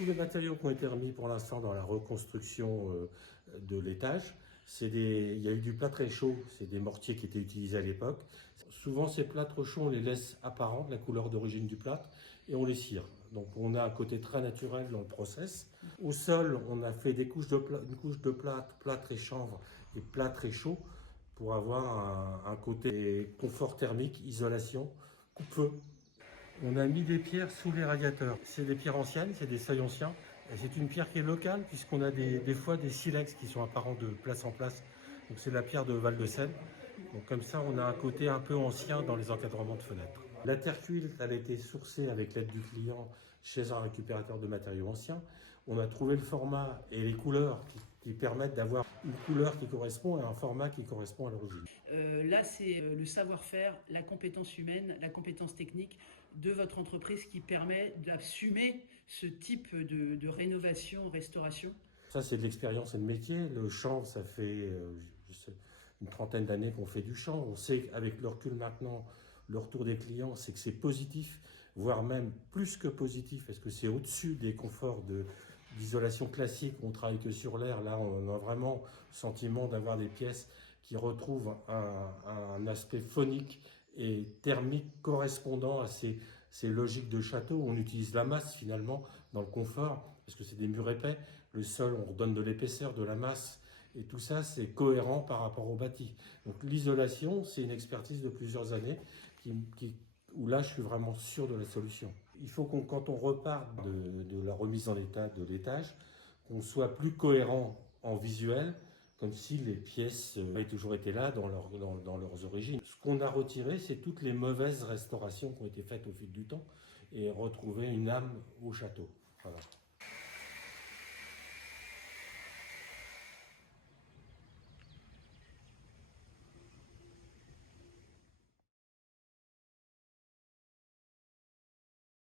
Tous les matériaux qui ont été remis pour l'instant dans la reconstruction de l'étage, il y a eu du plâtre chaud, c'est des mortiers qui étaient utilisés à l'époque. Souvent ces plâtres chauds, on les laisse apparents de la couleur d'origine du plâtre et on les cire. Donc on a un côté très naturel dans le process. Au sol, on a fait une couche de plâtre et chanvre et plâtre et chaud pour avoir un côté confort thermique, isolation, coupe-feu. On a mis des pierres sous les radiateurs. C'est des pierres anciennes, c'est des seuils anciens. Et c'est une pierre qui est locale puisqu'on a des fois des silex qui sont apparents de place en place. Donc c'est la pierre de Val-de-Seine. Donc comme ça, on a un côté un peu ancien dans les encadrements de fenêtres. La terre cuite, elle a été sourcée avec l'aide du client chez un récupérateur de matériaux anciens. On a trouvé le format et les couleurs qui permettent d'avoir une couleur qui correspond à un format qui correspond à l'origine. Là, c'est le savoir-faire, la compétence humaine, la compétence technique de votre entreprise qui permet d'assumer ce type de rénovation, restauration. Ça, c'est de l'expérience et de métier. Le chanvre, ça fait une trentaine d'années qu'on fait du chanvre. On sait qu'avec le recul maintenant, le retour des clients, c'est que c'est positif, voire même plus que positif, parce que c'est au-dessus des conforts d'isolation classique. On travaille que sur l'air. Là, on a vraiment le sentiment d'avoir des pièces qui retrouvent un aspect phonique et thermique correspondant à ces logiques de château où on utilise la masse finalement dans le confort, parce que c'est des murs épais, le sol on redonne de l'épaisseur, de la masse, et tout ça c'est cohérent par rapport au bâti. Donc l'isolation, c'est une expertise de plusieurs années où là je suis vraiment sûr de la solution. Il faut quand on repart de la remise en état de l'étage, qu'on soit plus cohérent en visuel, comme si les pièces avaient toujours été là dans leurs origines. Ce qu'on a retiré, c'est toutes les mauvaises restaurations qui ont été faites au fil du temps et retrouver une âme au château. Voilà.